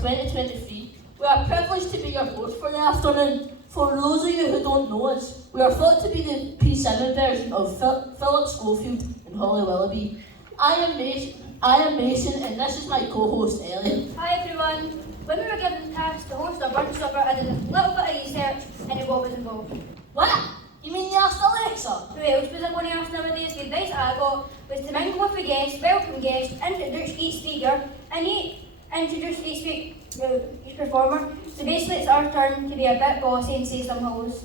2023. We are privileged to be your host for the afternoon. For those of you who don't know us, we are thought to be the P7 version of Philip Schofield and Holly Willoughby. I am Mason and this is my co-host Ellie. Hi everyone. When we were given the task to host a brunch supper, I did a little bit of research into what was involved. What? You mean you asked Alexa? Who else was I going to ask nowadays? The advice I got was to mingle with the guests, welcome guests, introduce each speaker, and introduce each performer. So basically it's our turn to be a bit bossy and say some hellos.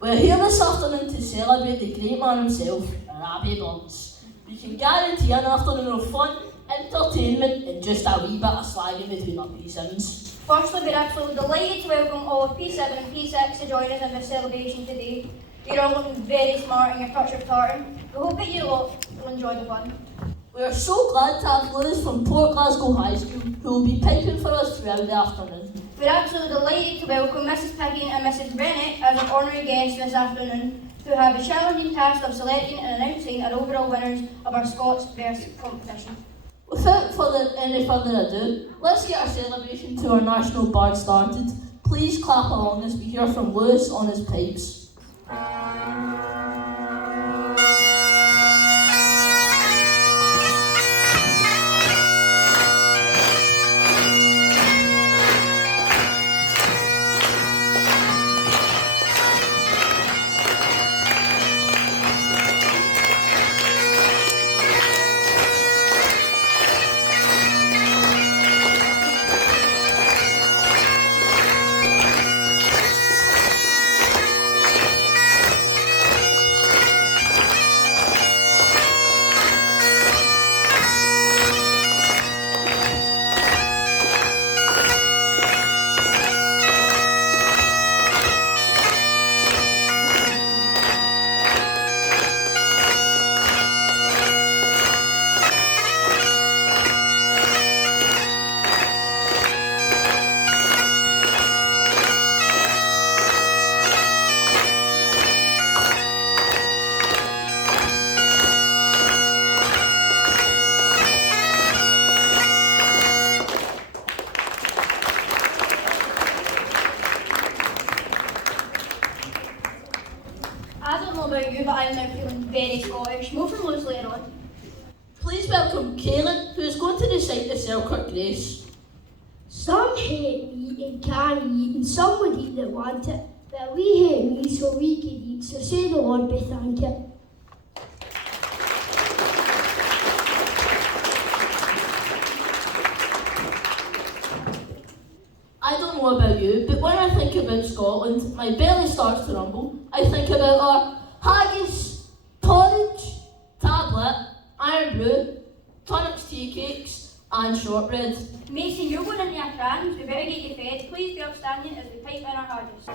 We're here this afternoon to celebrate the great man himself, Robbie Burns. We can guarantee an afternoon of fun, entertainment and just a wee bit of slagging between our P7s. Firstly, we're absolutely delighted to welcome all of P7 and P6 to join us in this celebration today. You're all looking very smart in your touch of tartan. We hope that you lot will enjoy the fun. We are so glad to have Liz from Port Glasgow High School who will be piping for us throughout the afternoon. We're absolutely delighted to welcome Mrs Picking and Mrs Bennett as our honorary guests this afternoon, who have the challenging task of selecting and announcing our overall winners of our Scots verse competition. Without any further ado, let's get our celebration to our national bard started. Please clap along as we hear from Lewis on his pipes. I don't know about you, but I'm now feeling very Scottish. More from Lewis later on. Please welcome Kaelin, who is going to recite the Selkirk Grace. Some hate meat and can't eat, and some would eat that want it. But we hate meat so we can eat, so say the Lord be thank you. I don't know about you, but when I think about Scotland, my belly starts to rumble. I think about our haggis, porridge, tablet, iron brew, turnips tea cakes, and shortbread. Mason, you're going into your crayons. We better get you fed. Please be upstanding as we pipe in our haggis.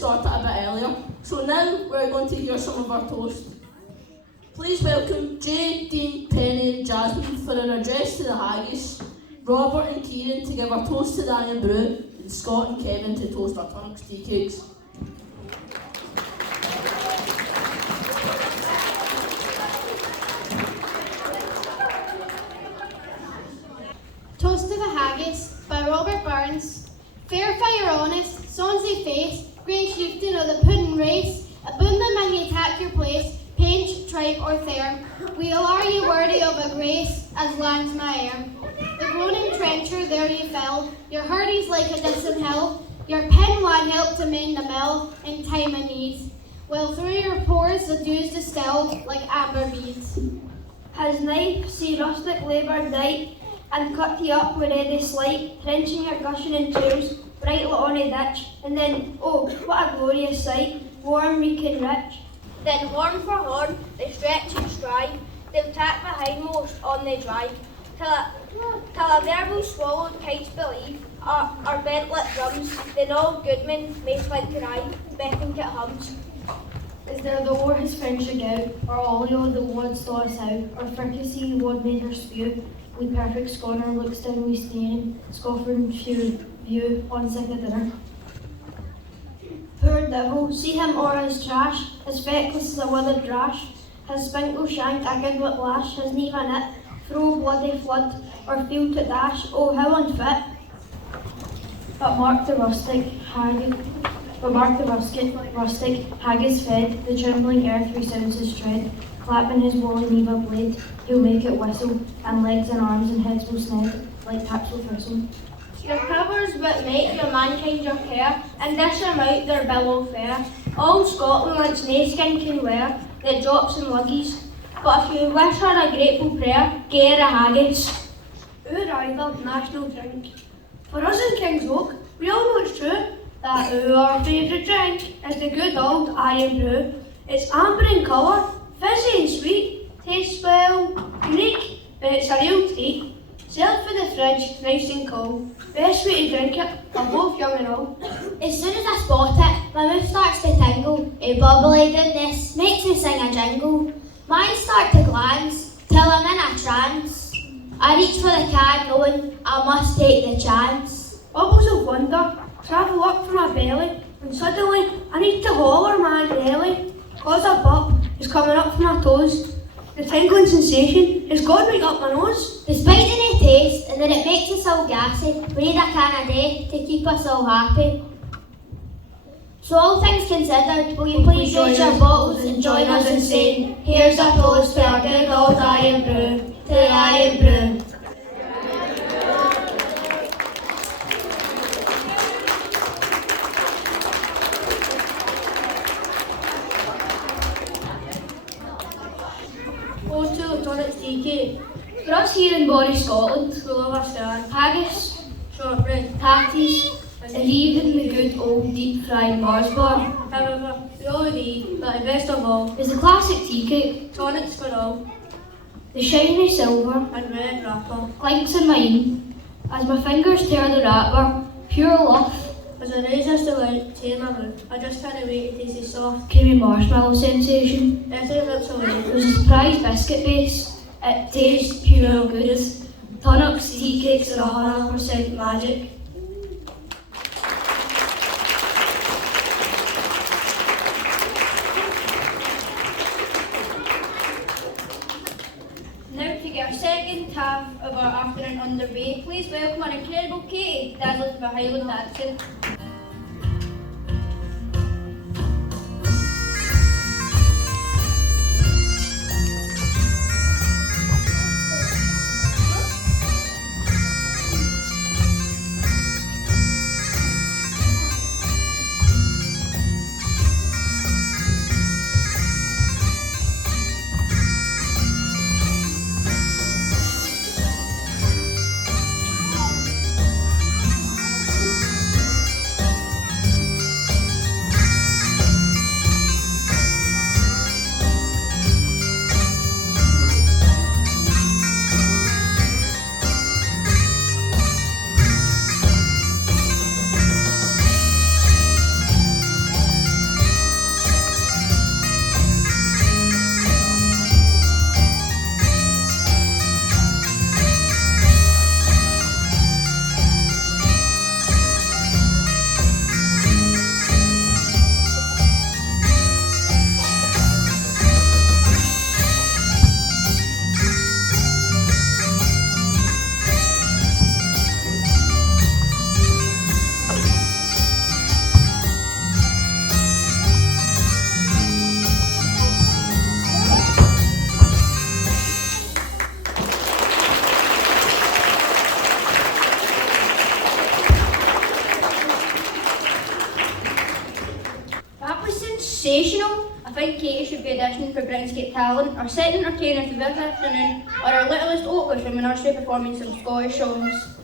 start it a bit earlier. So now we're going to hear some of our toast. Please welcome Jay, Dean, Penny and Jasmine for an address to the haggis, Robert and Kieran to give our toast to the Iron Brew, and Scott and Kevin to toast our Tunnock's tea cakes. Toast to the Haggis by Robert Burns. Fair fire honest, Swansea face, great chieftain of the pudding race, aboon them and ye attack your place, pinch, tripe or therm. We'll are ye worthy of a grace, as lands my arm. The groaning trencher there ye fell, your hardies like a distant hill, your pen wad help to mend the mill in time of need, while through your pores the dews distill like amber beads. His knife, see rustic labour dight, and cut ye up with ready slight, trenching your gushing in tears, bright on a ditch, and then, oh, what a glorious sight, warm, meek and rich. Then horn for horn, they stretch and strive, they'll tack behindmost on they drive, till a verbal swallowed kites believe, our bentlet drums, then all goodmen may flint to ride, beckoned it hums. Is there the war his French out, or Olio the wad saw us out, or fricassee wad made her spew, we perfect scorner looks down we staring, scoffer and view on sick of dinner. Poor devil, see him or his trash, his feckless as a withered rash, his spinkle shank a good whiplash, his knee van it, throw bloody flood, or field to dash, oh how unfit. But mark the rustic haggis fed, the trembling earth resounds his tread, clapping his woolly neva blade, he'll make it whistle, and legs and arms and heads will sned, like taps will thistle. Your powers but make your mankind your care, and dish them out their billow fair. All Scotland wants nae skin can wear, that drops and luggies. But if you wish her a grateful prayer, gie her a haggis. Our idle national drink. For us in King's Oak, we all know it's true that our favourite drink is the good old Iron Brew. It's amber in colour, fizzy and sweet, tastes well, unique, but it's a real treat. Served for the fridge, nice and cold. Best way to drink it, for both young and old. As soon as I spot it, my mouth starts to tingle. A bubbly goodness makes me sing a jingle. Mine start to glance, till I'm in a trance. I reach for the can knowing I must take the chance. Bubbles of wonder travel up from my belly, and suddenly I need to holler man really, cause a bump is coming up from my toes. The tingling sensation has gone right up my nose. Despite the new taste, and that it makes us all gassy, we need a can a day to keep us all happy. So all things considered, will you please raise your bottles and join us in saying, here's a toast to our good old Iron Brew, to the Iron Brew. Oh, to the tonic tea cake. For us here in Borry, Scotland, we love our stand. Haggis, shortbread, tatties, and even the good old deep fried Mars bar. However, the only but the best of all is the classic tea cake, tonics for all. The shiny silver and red wrapper clinks in mine as my fingers tear the wrapper, pure love. As I raise this delight to my mouth, I just can't wait to taste the soft, creamy marshmallow sensation. Everything that's away. There's a surprise biscuit base. It tastes pure good. Tunnock's tea cakes are 100% magic. Now to get our second half of our afternoon underway, please welcome our incredible Katie, dazzled with a Highland accent. sensational. I think Katie should be auditioning for Britain's Got Talent, our second entertainer for this afternoon, or our littlest Oakley from a nursery performing some Scottish songs.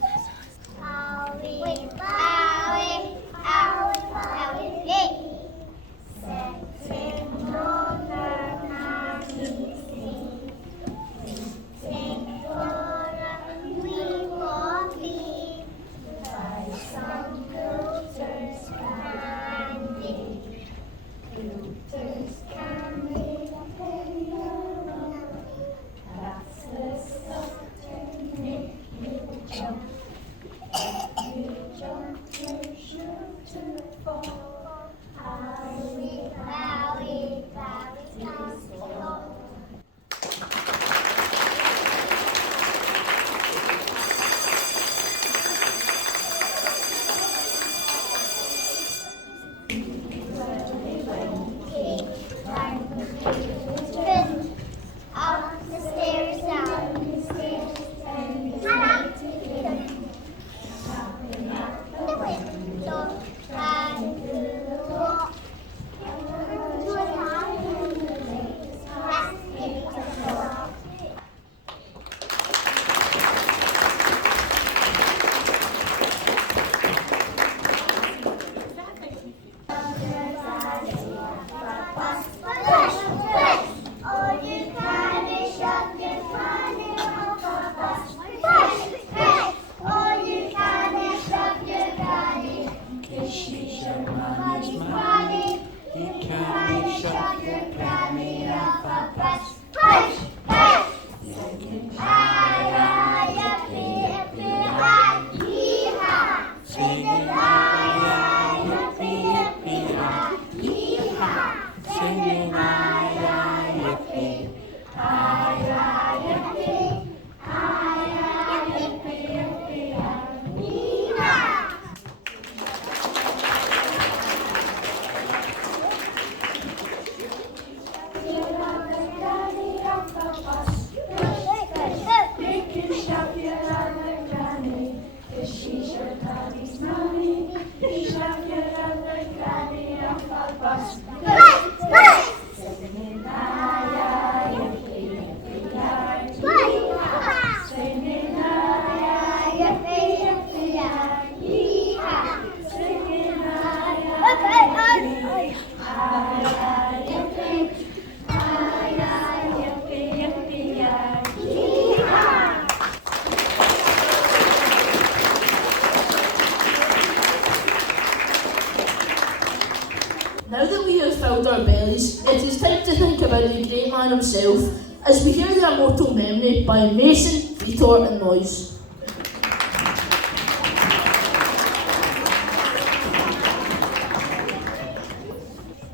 Now that we have filled our bellies, it is time to think about the great man himself as we hear the immortal memory by Mason, Vitor and Noise.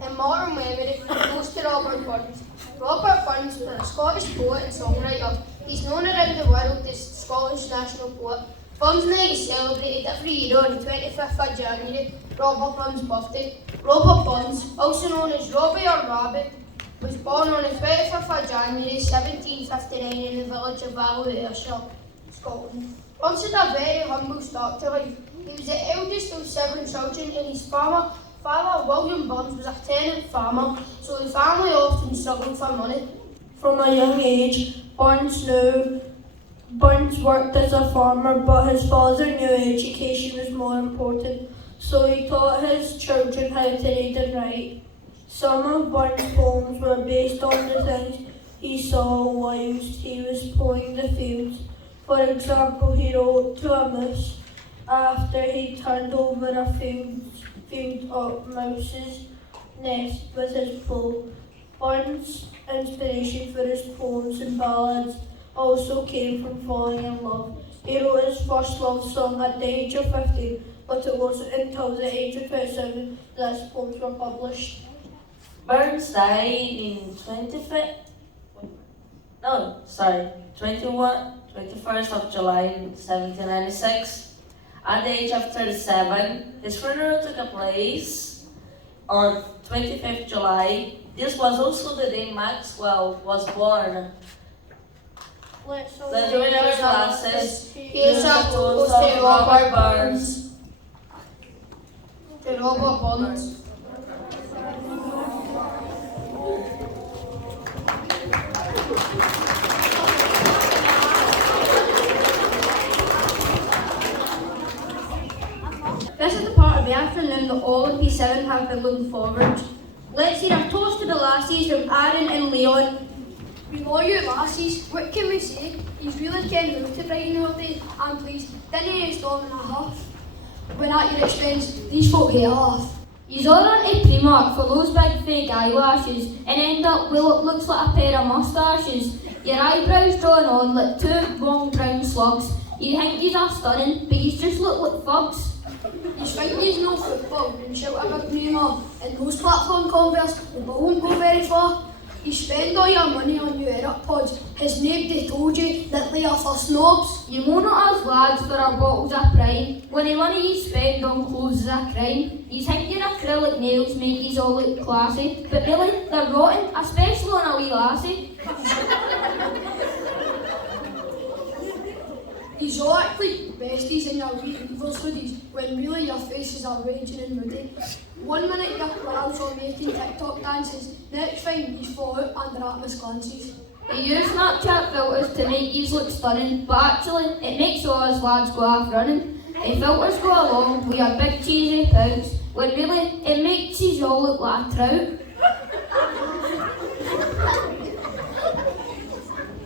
Immortal memory goes to Robert Burns. Robert Burns was a Scottish poet and songwriter. He's known around the world as Scotland's national poet. Burns Night is celebrated every year on the 25th of January, Robert Burns' birthday. Robert Burns, also known as Robbie or Rabbit, was born on the 25th of January 1759 in the village of Auld, Ayrshire, Scotland. Burns had a very humble start to life. He was the eldest of 7 children and his father, William Burns, was a tenant farmer, so the family often struggled for money. From a young age, Burns worked as a farmer, but his father knew education was more important, so he taught his children how to read and write. Some of Burns' poems were based on the things he saw whilst he was ploughing the fields. For example, he wrote to a moose after he turned over a field of mouse's nest with his plough. Burns' inspiration for his poems and ballads also came from falling in love. He wrote his first love song at the age of 15, but it wasn't until the age of 27 that his poems were published. Burns died in 21st of July 1796. At the age of 37, his funeral took place on 25th July. This was also the day Maxwell was born. Let's join our classes. Here's a toast to Robert Burns. To Robert Burns. 27 have been looking forward. Let's hear a toast to the lassies from Aaron and Leon. We love you lassies, what can we say? He's really can move to brighten our day, and please, didn't he storm and a half? When at your expense, these folk get off. He's all on to Primark for those big fake eyelashes and end up with what looks like a pair of moustaches. Your eyebrows drawn on like two long brown slugs. You think these are stunning, but you just look like thugs. You think he's no football and shout a big name off, and those platform converse, the ball won't go very far. You spend all your money on your AirPods, has nobody told you that they are for snobs? You moan at us lads for our bottles of prime, when the money you spend on clothes is a crime. You think your acrylic nails make these all look classy, but really, they're rotten, especially on a wee lassie. He's all actually besties in your wee Weavers hoodies, when really your faces are raging and moody. 1 minute your pals are making TikTok dances, next time you fall out under Atmos glances. They use Snapchat filters to make these look stunning, but actually, it makes all us lads go off running. The filters go along with your big cheesy pouts, when really, it makes you all look like a trout.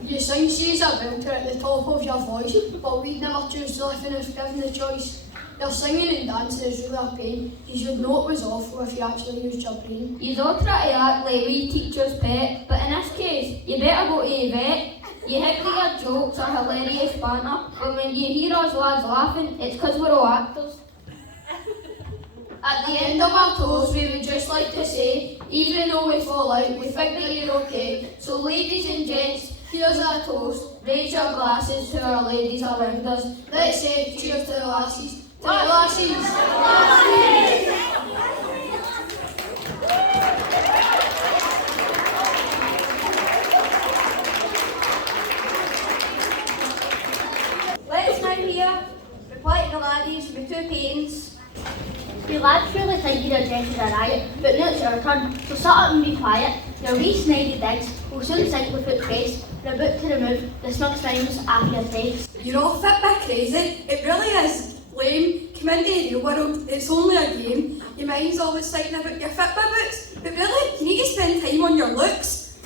You Syne says a belter at the top of your voice, but we'd never choose to listen if given the choice. Their singing and dancing is really a pain. You should know it was awful if you actually used your brain. You all try to act like wee teacher's pet, but in this case, you better go to the vet. You think that your jokes are hilarious banter, but when you hear us lads laughing, it's because we're all actors. At the end of our toast, we would just like to say, even though we fall out, we think that you're okay. So ladies and gents, here's our toast. Raise your glasses to our ladies around us. Let's say cheers to the lassies. To the lassies! Let's now hear reply to the laddies with 2 patents. We lads really think your addresses are right, but now it's your turn, so shut up and be quiet. Your wee snidey digs will soon sink without trace. We're about to remove the snug slimes off your face. You're all fit bit crazy. It really is lame. Come into the real world, it's only a game. Your mind's always thinking about your Fitbit books, but really, you need to spend time on your looks.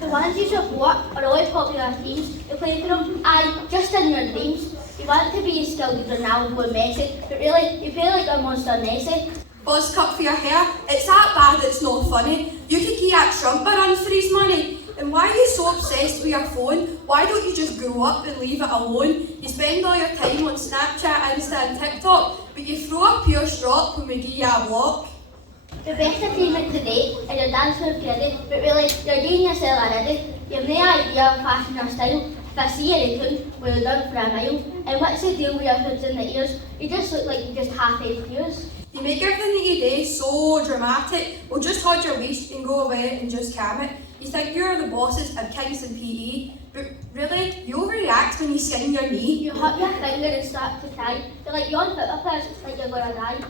The ones you support are always popular teams. You play for them, aye, just in your dreams. You want to be as skilled as Ronaldo and Messi, but really, you play like a monster Nessie. Buzz cut for your hair, it's that bad it's not funny. You could give that Trump a run for his money. And why are you so obsessed with your phone? Why don't you just grow up and leave it alone? You spend all your time on Snapchat, Insta and TikTok, but you throw a pure strop when we give you a block. The best achievement today is your dance move credit, but really, you're doing yourself already. You have no idea of fashion or style. If I see you in a tune, we'll done for a mile. And what's the deal with your hoods in the ears? You just look like you just half-aged years. You make everything that you do so dramatic. Well, just hold your waist and go away and just calm it. You think you're the bosses of Kingston PE, but really, you overreact when you skin your knee. You hurt your finger and start to cry. You're like young football players, it's like you're gonna die.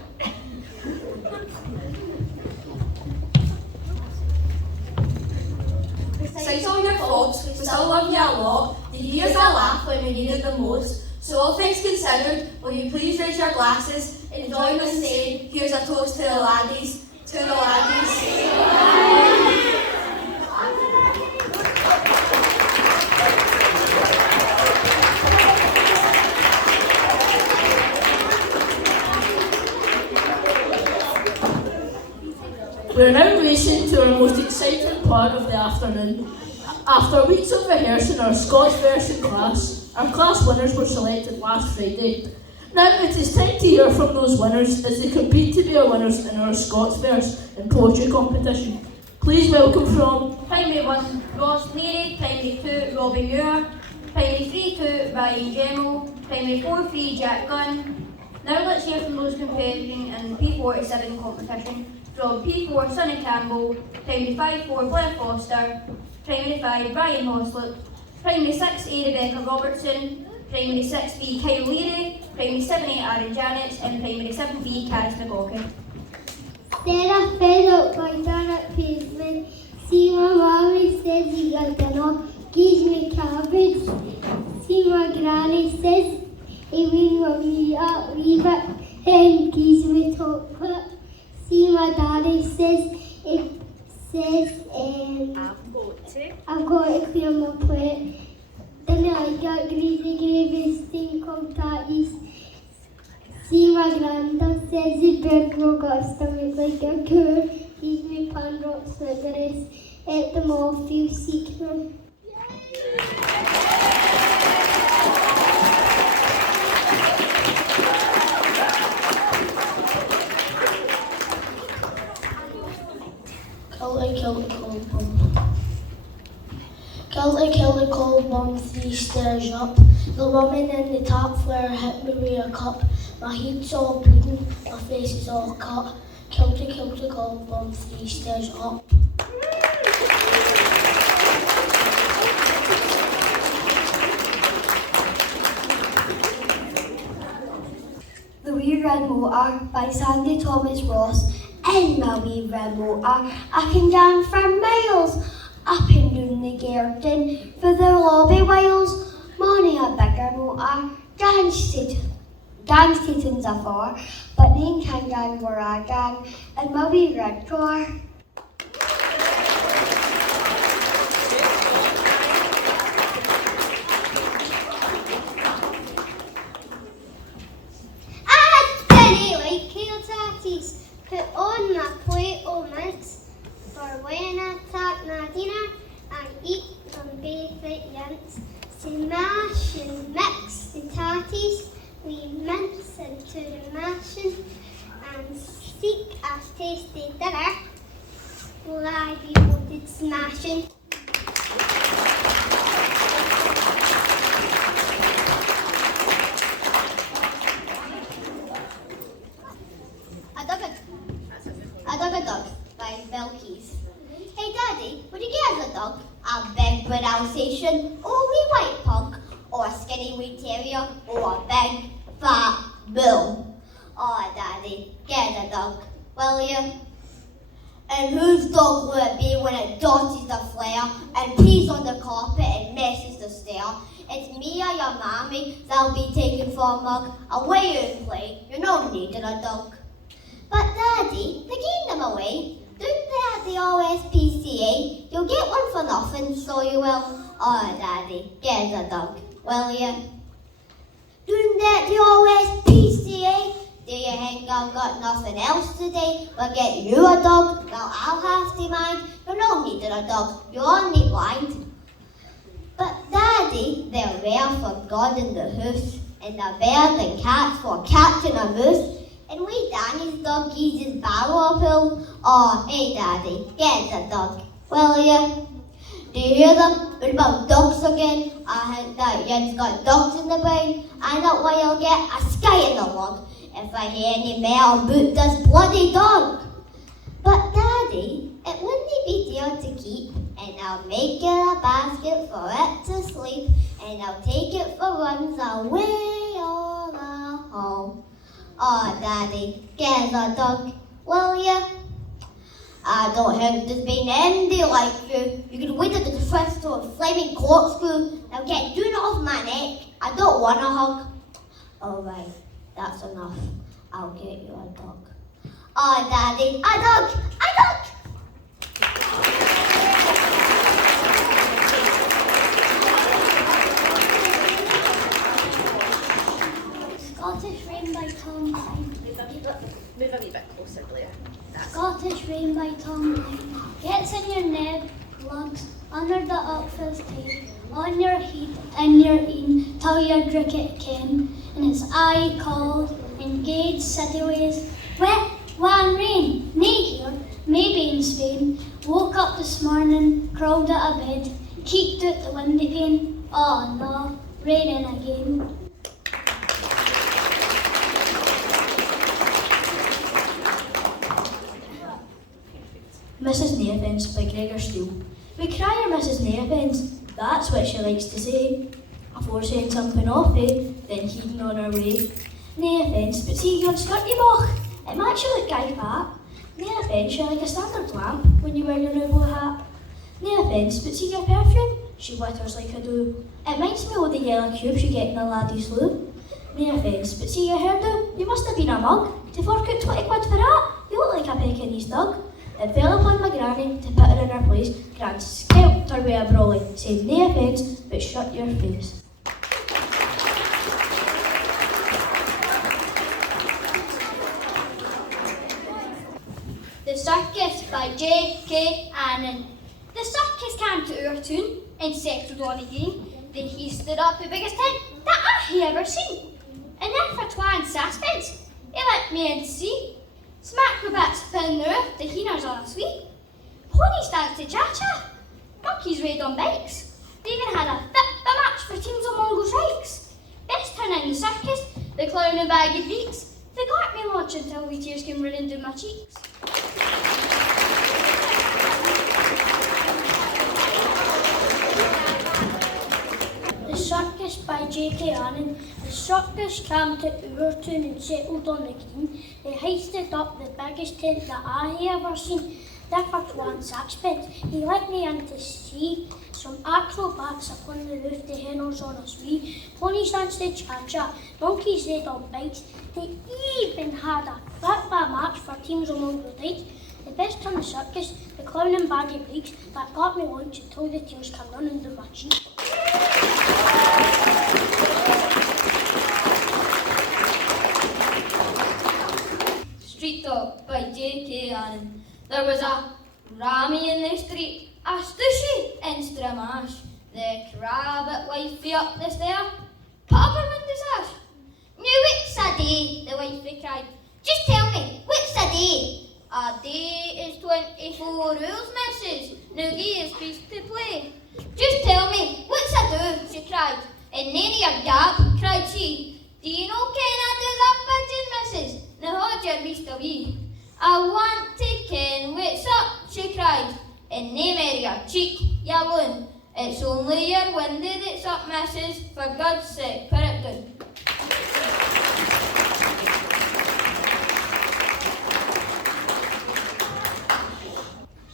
Besides all your faults, we still love you a lot. The years I laugh when we need it the most. So all things considered, will you please raise your glasses and join us in saying, here's a toast to the laddies. To the laddies. We're now racing to our most exciting part of the afternoon. After weeks of rehearsing our Scots version class, our class winners were selected last Friday. Now it is time to hear from those winners as they compete to be our winners in our Scots verse and poetry competition. Please welcome from Primary 1, Ross Leary. Primary 2, Robbie Muir. Primary 3-2, Ryan Gemmell. Primary 4-3, Jack Gunn. Now let's hear from those competing in P47 competition. From P4, Syne Campbell. Primary 5-4, Blair Foster. Primary 5, Ryan Hoslip. Primary 6A, Rebecca Robertson. Primary 6B, Kyle Leary. Primary 7A, Aaron Janets. And Primary 7B, Caris McGawkin. Sarah fed up by Janet Pavement. See my mommy says you got to know. Gives me cabbage. See my granny says, even when we are leave it, and gives me top. my daddy says, I've got to clear my plate. Then I got greedy gravy thing called tatties. See, my granddad says the bird will got a stomach like a cow. Gives me pan rocks cigarettes. Ate them all, feel secure. Kilty, cold bum, 3 stairs up. The woman in the top floor hit me with a cup. My head's all bleeding, my face is all cut. Kilty, cold bum, 3 stairs up. The Wee Red Motor by Sandy Thomas Ross. In my wee red motor, I can dance for miles up and down the garden for the lobby whiles. Money a bigger motor, dance to tunes afar, but none can gang where I gang in my wee red car. Put on my plate of mints for when I take my dinner and eat them basic yints. Smash and mix the tatties, we mince into the mashing and seek a tasty dinner. Will I be voted smashing? I dug a dog by Bill Keys. Hey Daddy, would you get us a dog? A big red Alsatian, or a wee white pug, or a skinny wee terrier, or a big fat bull? Oh Daddy, get us a dog, will you? And whose dog will it be when it dodges the flare and pees on the carpet and messes the stair? It's me or your mammy that'll be taken for a mug. Away you play, you're not needing a dog. But Daddy, they gave them away. Don't they at the RSPCA? You'll get one for nothing, so you will. Oh Daddy, get us a dog, will you? Don't they at the RSPCA? Do you think I've got nothing else today but get you a dog? Now I'll have to mind. You're not needing a dog, you're only blind. But Daddy, they're rare for God in the house, and they're better than cats for catching a moose. And we Danny's dog uses barrel uphill. Oh, hey Daddy, get us a dog, will you? Do you hear them? What about dogs again? I think that Yin's got dogs in the brain. I know what you'll get, a sky in the log. If I hear any metal boot this bloody dog. But Daddy, it wouldn't be dear to keep. And I'll make it a basket for it to sleep. And I'll take it for runs away all the home. Oh, Daddy, get us a dog, will you? I don't think there's been anybody like you. You could wait at the twist to a flaming corkscrew. Now get down off my neck. I don't want a hug. Alright, that's enough. I'll get you a dog. Oh, Daddy, a dog! A dog! Scottish Rain by Tom Hine. Move a wee bit closer, Blair. Scottish Rain by Tom Hine. Gets in your neck, lugs, under the upfill's tail, on your heat, in your een, till your cricket ken. And it's I called, engaged city ways, wet, wan rain, nae here, maybe in Spain. Woke up this morning, crawled out of bed, keeked out the window pane. Oh no, raining again. Mrs. Naethans by Gregor Steele. We cry her Mrs. Naethans, that's what she likes to say. Afore saying something awful, then heading on her way. Nae offence, but see yon skirty boch, it makes you look guy fat. Nae offence, you're like a standard lamp when you wear your new blue hat. Nae offence, but see your perfume, she whitters like a dew. It minds me of the yellow cubes you get in a laddie's loo. Nae offence, but see your hairdo, you must have been a mug to fork out 20 quid for that. you look like a Pekingese dog. It fell upon my granny to put her in her place. Gran scalped her with a brolly, said no offence, but shut your face. The Circus by J.K. Annan. The circus came to our town and settled on again. They hoisted up the biggest tent that I have ever seen. And then for 20 sixpence, he let me in to see. Some acrobats pin the roof, the heeners on a suite. Ponies danced to cha-cha. Monkeys rode on bikes. They even had a football match for teams of Mongol shrikes. Best turn in the circus, the clown and baggy beaks. They got me lunch until the tears came running down my cheeks. The Circus by J.K. Annan. The circus came to our town and settled on the green. They hoisted up the biggest tent that I have ever seen. There for 20 sixpence, he let me in to see some acrobats upon the roof, the henners on a suite. Ponies danced to cha-cha, monkeys rode on bikes. They even had a football match for teams of Mongol dykes. The best on the circus, the clown and baggy breeks that got me lunch until the tears came running down my cheek. Street Talk by J.K. Annan. There was a rammy in the street, a stushy in Stramash. The rabbit wifey up the stair, put up her window sash. Now what's a day? The wifey cried. Just tell me, what's a day? A day is 24 rules, missus. Now give us peace to play. Just tell me, what's a do? She cried. And none of your gab, cried she. Do you know Canada's a pigeon, missus? Now hold your beast a wee. I want to ken what's up, she cried. And name of your cheek, you loon. It's only your window that's up, missus. For God's sake, put it down.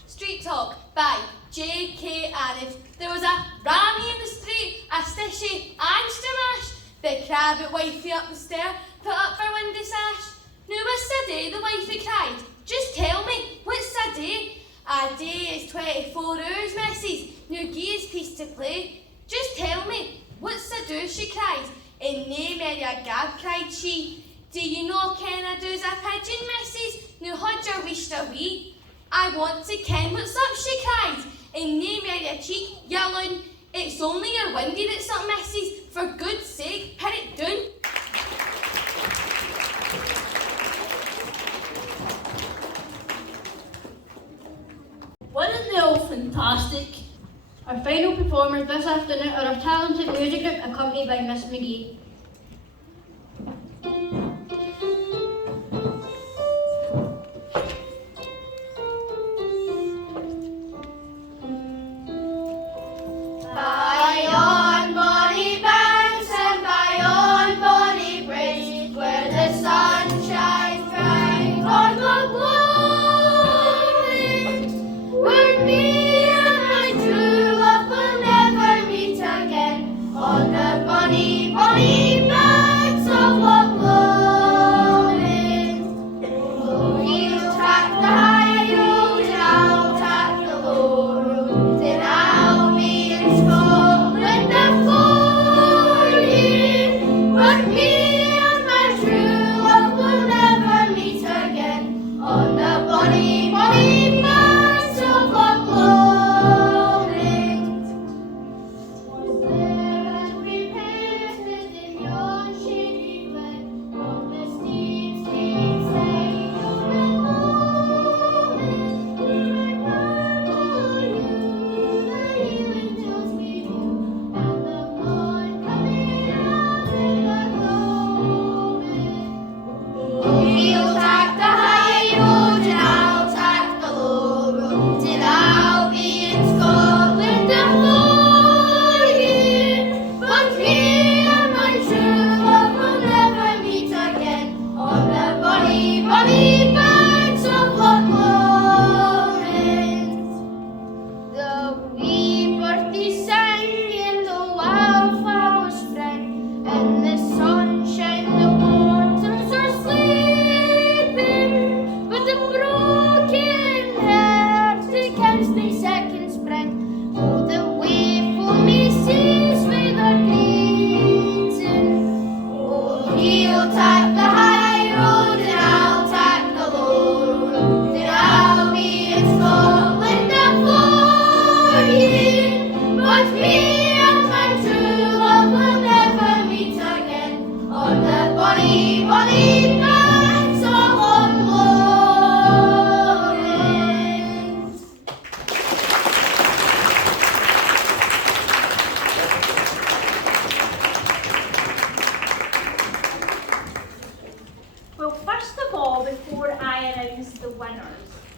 Street Talk by J.K. Annan. There was a rammy in the street, a stishy and stramash. The rabbit wifey up the stair, put up her window sash. Now what's a day? The wifey cried. Just tell me, what's a day? A day is 24 hours, missus. Now give us peace to play. Just tell me, what's a do? She cried. And nae merry a gab, cried she. Do you know Canada's a pigeon, missus? Now hold your wish a wee. I want to ken what's up, she cried. And nae merry a cheek, yelling. It's only your windy that's up, missus. For good's sake, put it down. Wasn't they all fantastic? Our final performers this afternoon are our talented music group accompanied by Miss McGee. By yon bonny banks and by yon bonny bridge, where the sun shines bright on the glory, where me and my true love will never meet again, on the bonny, bonny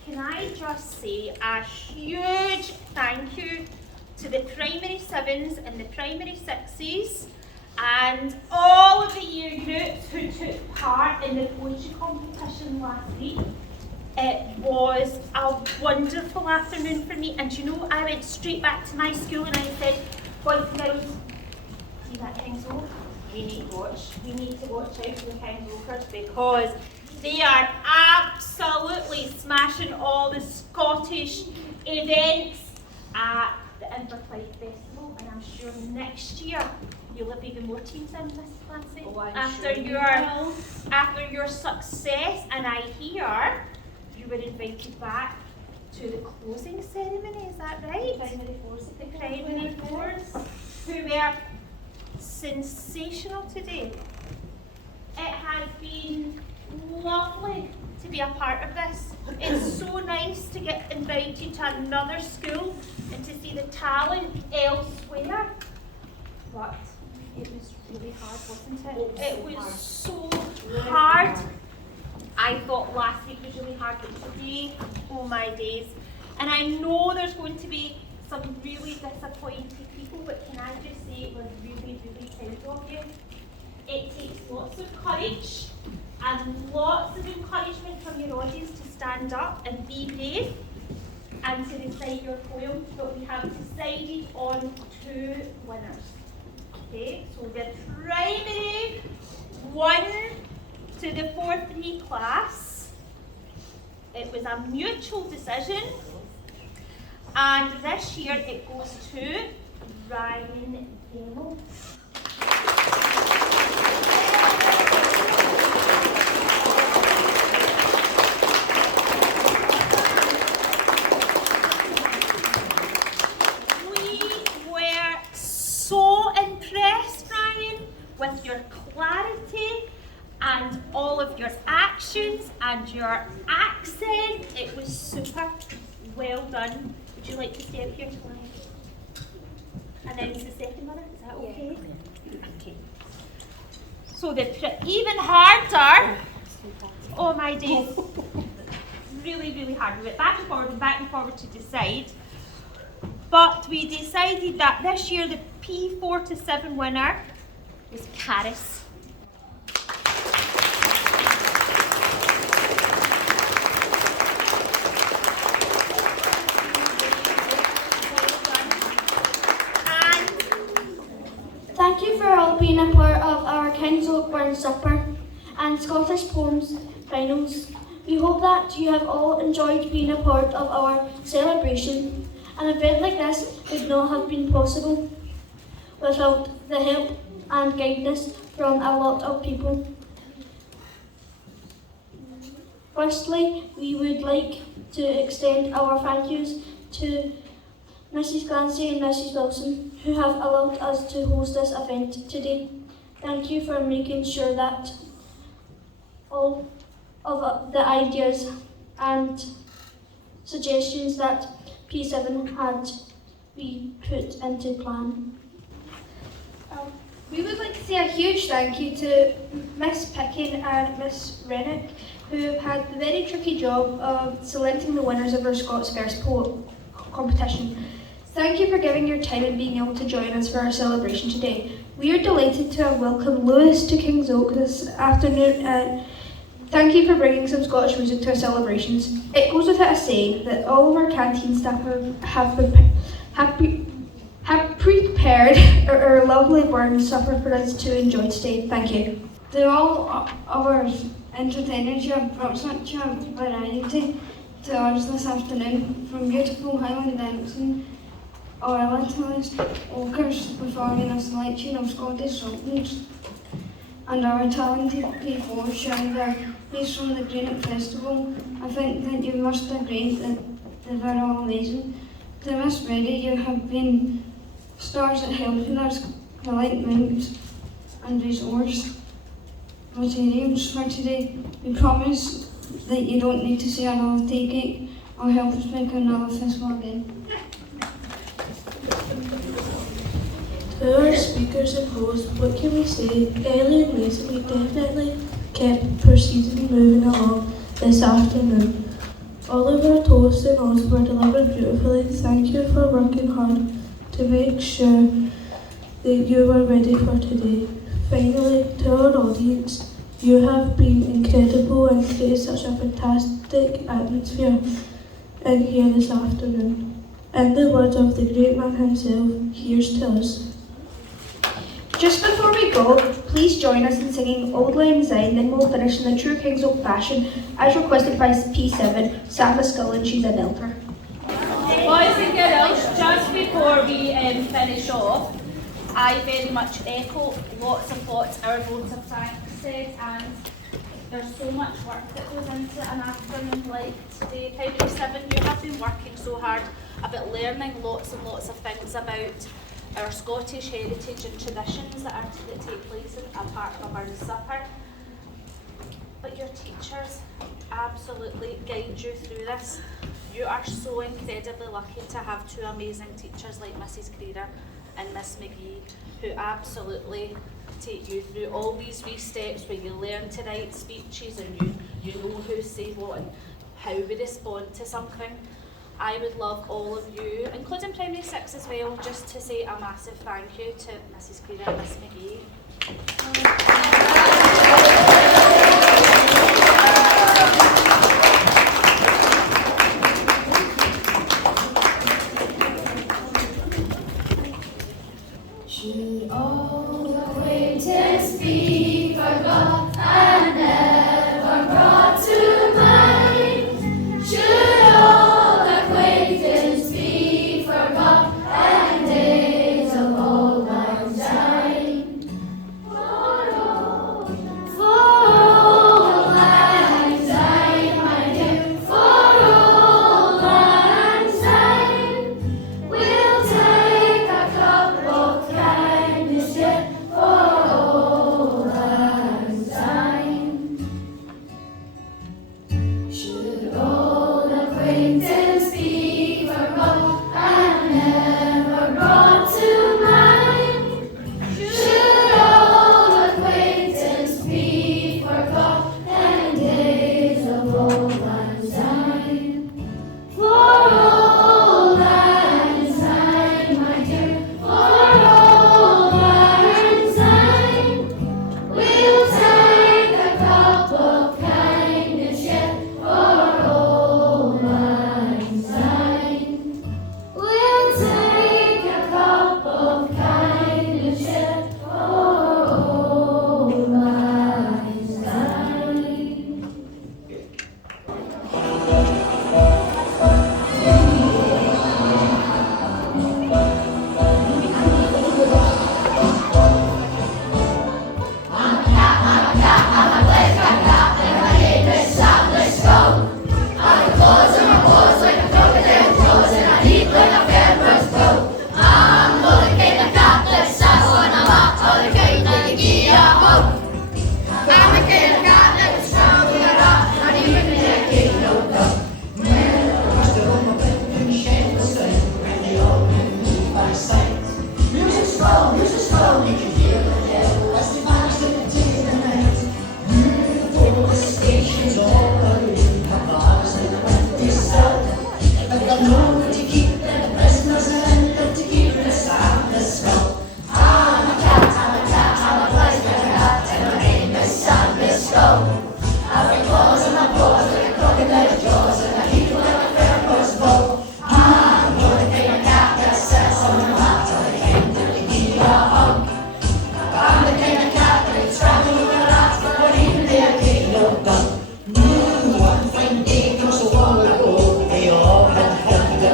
can I just say a huge thank you to the primary 7s and the primary 6s and all of the year groups who took part in the poetry competition last week. It was a wonderful afternoon for me, and you know, I went straight back to my school and I said, boys and girls, see that King's Oak? We need to watch out for the King's Oakers because they are absolutely smashing all the Scottish events at the Inverclyde Festival, and I'm sure next year you'll have even more teams in this class after your success. And I hear you were invited back to the closing ceremony, is that right? The primary fours, who were sensational today. It has been lovely to be a part of this. It's so nice to get invited to another school and to see the talent elsewhere. But it was really hard, wasn't it? It was so hard. I thought last week was really hard, but today, oh my days. And I know there's going to be some really disappointed people, but can I just say we're really, really proud of you. It takes lots of courage and lots of encouragement from your audience to stand up and be brave and to recite your poem, but we have decided on 2 winners. Okay, so the primary 1 to the 4-3 class, it was a mutual decision, and this year it goes to Ryan Demo. With your clarity and all of your actions and your accent. It was super well done. Would you like to stay up here till I announce the second winner? Is that okay? Okay. So even harder. Oh my days. Really, really hard. We went back and forward to decide. But we decided that this year the P4 to 7 winner is Caris. Thank you for all being a part of our King's Oak Burn Supper and Scottish Poems finals. We hope that you have all enjoyed being a part of our celebration. An event like this would not have been possible without the help and guidance from a lot of people. Firstly, we would like to extend our thank yous to Mrs. Clancy and Mrs. Wilson, who have allowed us to host this event today. Thank you for making sure that all of the ideas and suggestions that P7 had been put into plan. We would like to say a huge thank you to Miss Pickin and Miss Rennick, who have had the very tricky job of selecting the winners of our Scots First Poet competition. Thank you for giving your time and being able to join us for our celebration today. We are delighted to have welcomed Lewis to King's Oak this afternoon, and thank you for bringing some Scottish music to our celebrations. It goes without saying that all of our canteen staff have prepared our lovely burn supper for us to enjoy today. Thank you. To all our entertainers, you have brought such a variety to ours this afternoon, from beautiful Highland dancing, our little Oakers performing a selection of Scottish songs, and our talented P4 sharing their piece from the Greenock Festival. I think that you must agree that they were all amazing. To Miss Brady, you have been stars at helping us collect links and resource materials for today. We promise that you don't need to say another take it or help us make another festival again. To our speakers and hosts, what can we say? Early and recently definitely kept proceeding moving along this afternoon. Oliver, toast and oats were delivered beautifully. Thank you for working hard to make sure that you were ready for today. Finally, to our audience, you have been incredible and created such a fantastic atmosphere in here this afternoon. In the words of the great man himself, here's to us. Just before we go, please join us in singing Auld Syne, then we'll finish in the true King's Oak fashion, as requested by P7, Sam Skull, and she's a belter. Boys and girls, just before we finish off, I very much echo lots of what our votes of thanks said, and there's so much work that goes into an afternoon like today. P7, you have been working so hard about learning lots and lots of things about our Scottish heritage and traditions that take place apart from our supper. But your teachers absolutely guide you through this. You are so incredibly lucky to have two amazing teachers like Mrs. Creeder and Miss McGee, who absolutely take you through all these wee steps where you learn to write speeches and you know who says what and how we respond to something. I would love all of you, including Primary 6 as well, just to say a massive thank you to Mrs. Creeder and Miss McGee. Should all acquaintance be forgot and never brought to mind? Should all acquaintance be forgot and days of old lang syne? For old lang syne, my dear, for old lang syne, we'll take a cup of kindness yet for old lang syne. Should old acquaintance be forgot and never brought to mind? Should old acquaintance be forgot and days of old lang syne? For old lang syne, my dear, for old lang syne, we'll take a cup of kindness yet for old lang syne. We'll take a cup of kindness yet for old lang syne. One fine day, not so long ago, they all had heard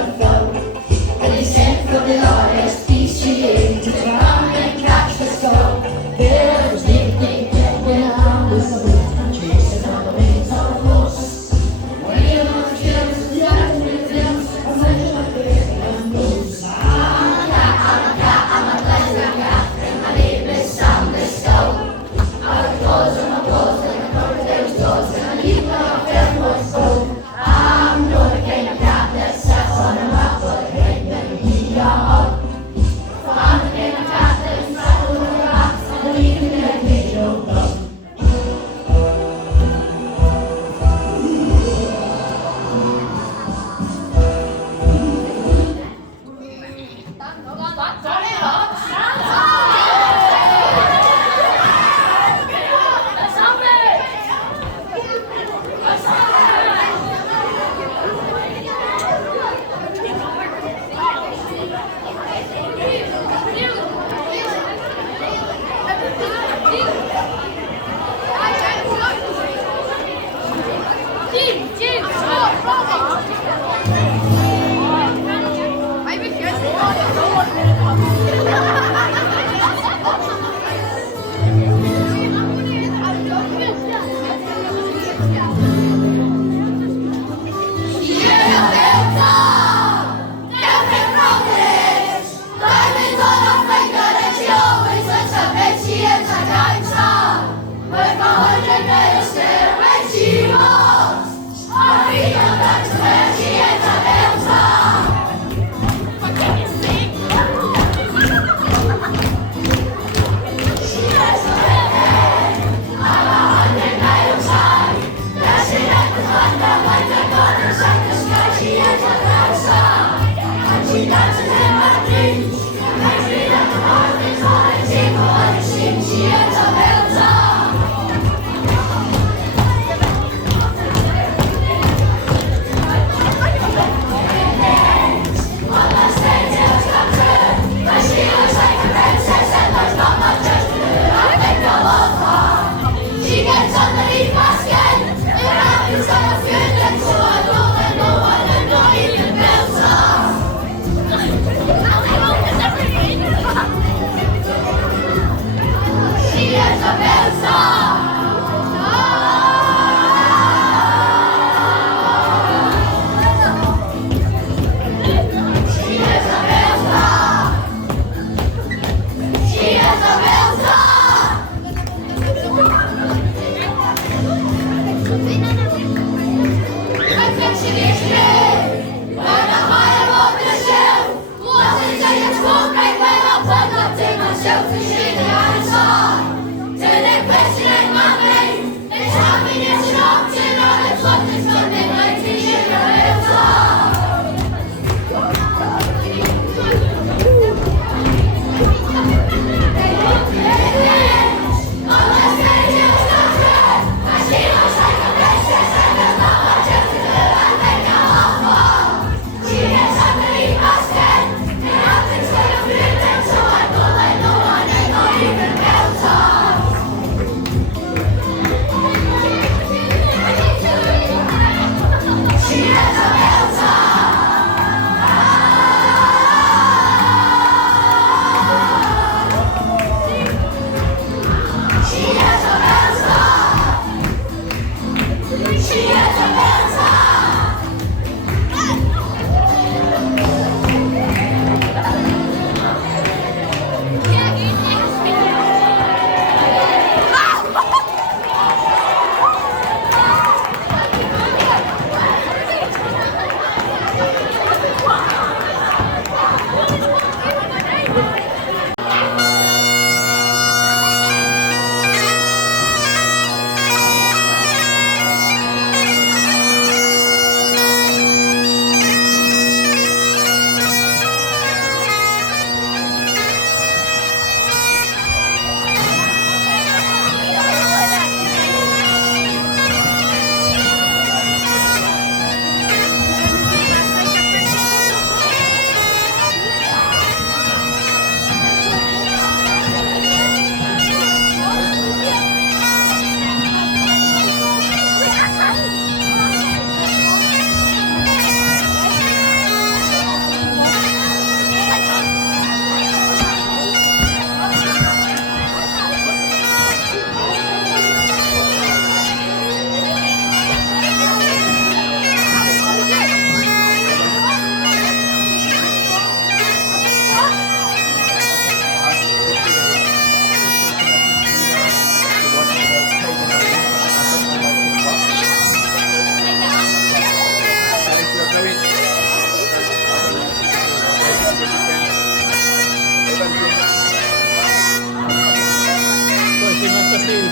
she dances in my dreams. Makes me let the heart beats high. She for she is a belter.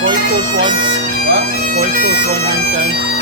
Voice post one. What? Voice post one, hands down.